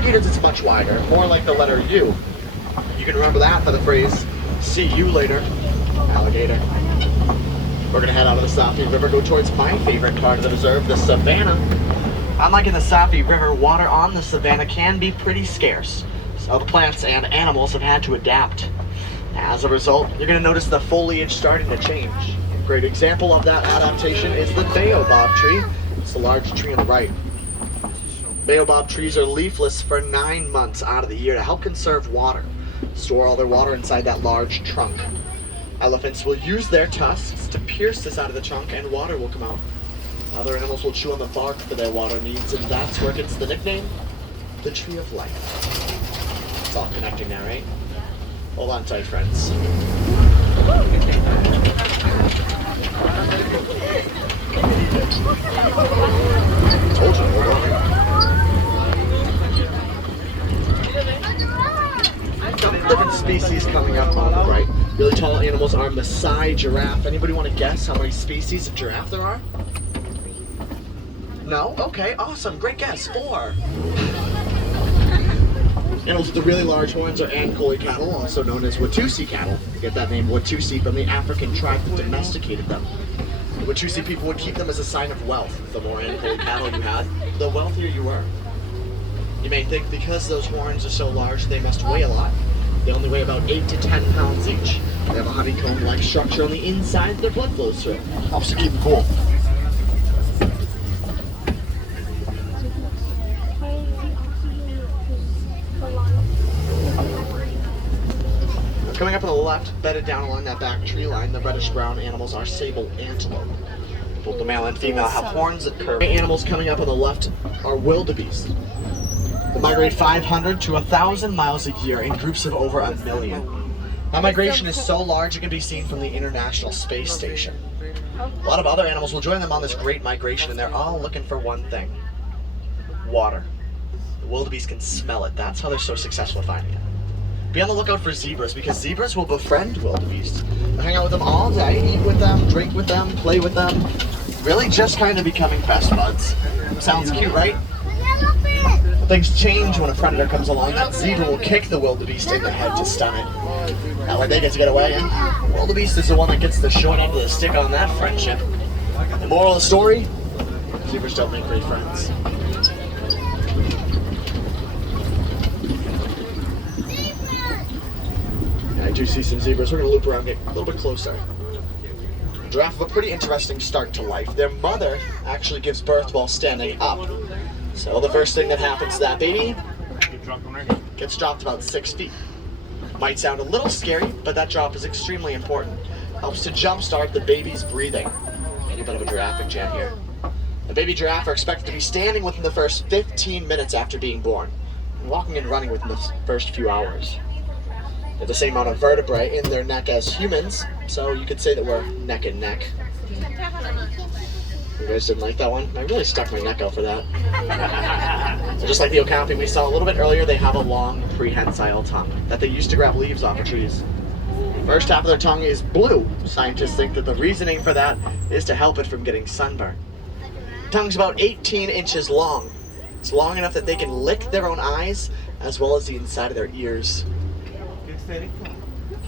alligators, it's much wider, more like the letter U. You can remember that for the phrase, see you later, alligator. We're gonna head out of the Safi River, go towards my favorite part of the reserve, the savannah. Unlike in the Safi River, water on the savannah can be pretty scarce, so the plants and animals have had to adapt. As a result, you're gonna notice the foliage starting to change. A great example of that adaptation is the baobab tree. It's the large tree on the right. Baobab trees are leafless for 9 months out of the year to help conserve water, store all their water inside that large trunk. Elephants will use their tusks to pierce this out of the trunk and water will come out. Other animals will chew on the bark for their water needs, and that's where it gets the nickname, the Tree of Life. It's all connecting now, right? Hold on tight, friends. Told you, hold on. Different species coming up on the right. Really tall animals are Maasai giraffe. Anybody want to guess how many species of giraffe there are? No? Okay, awesome. Great guess. 4. Animals with the really large horns are Ankole cattle, also known as Watusi cattle. You get that name Watusi from the African tribe that domesticated them. The Watusi people would keep them as a sign of wealth. The more Ankole cattle you had, the wealthier you were. You may think because those horns are so large they must weigh a lot. They only weigh about 8 to 10 pounds each. They have a honeycomb-like structure on the inside that their blood flows through. Helps to keep them cool. Coming up on the left, bedded down along that back tree line, the reddish-brown animals are sable antelope. Both the male and female have horns that curve. Animals coming up on the left are wildebeest. They migrate 500 to 1,000 miles a year in groups of over 1 million. That migration is so large it can be seen from the International Space Station. A lot of other animals will join them on this great migration, and they're all looking for one thing: water. The wildebeest can smell it. That's how they're so successful at finding it. Be on the lookout for zebras, because zebras will befriend wildebeest. They'll hang out with them all day, eat with them, drink with them, play with them. Really just kind of becoming best buds. Sounds cute, right? Things change when a predator comes along. That zebra will kick the wildebeest in the head to stun it. That way they get to get away, and wildebeest is the one that gets the short end of the stick on that friendship. The moral of the story? Zebras don't make great friends. I do see some zebras. We're going to loop around, get a little bit closer. Giraffe have a pretty interesting start to life. Their mother actually gives birth while standing up. So the first thing that happens to that baby gets dropped about 6 feet. Might sound a little scary, but that drop is extremely important. Helps to jumpstart the baby's breathing. Maybe a bit of a giraffic chant here. The baby giraffe are expected to be standing within the first 15 minutes after being born, and walking and running within the first few hours. They have the same amount of vertebrae in their neck as humans, so you could say that we're neck and neck. You guys didn't like that one? I really stuck my neck out for that. So just like the okapi we saw a little bit earlier, they have a long prehensile tongue that they use to grab leaves off of trees. The first half of their tongue is blue. Scientists think that the reasoning for that is to help it from getting sunburned. The tongue's about 18 inches long. It's long enough that they can lick their own eyes as well as the inside of their ears.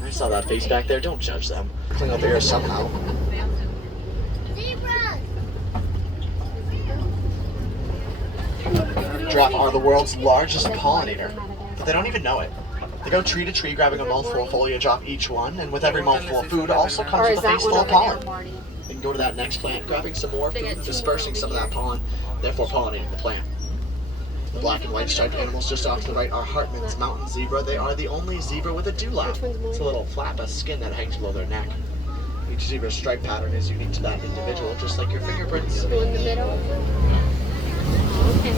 I saw that face back there. Don't judge them. Clean out their ears somehow. Giraffe are the world's largest pollinator, but they don't even know it. They go tree to tree, grabbing a mouthful of foliage off each one, and with every mouthful of food also comes with a face full of pollen. They can go to that next plant, grabbing some more food, dispersing some of that pollen, therefore pollinating the plant. The black and white striped animals just off to the right are Hartman's mountain zebra. They are the only zebra with a dewlap. It's a little flap of skin that hangs below their neck. Each zebra's stripe pattern is unique to that individual, just like your fingerprints. Go in the middle. Okay.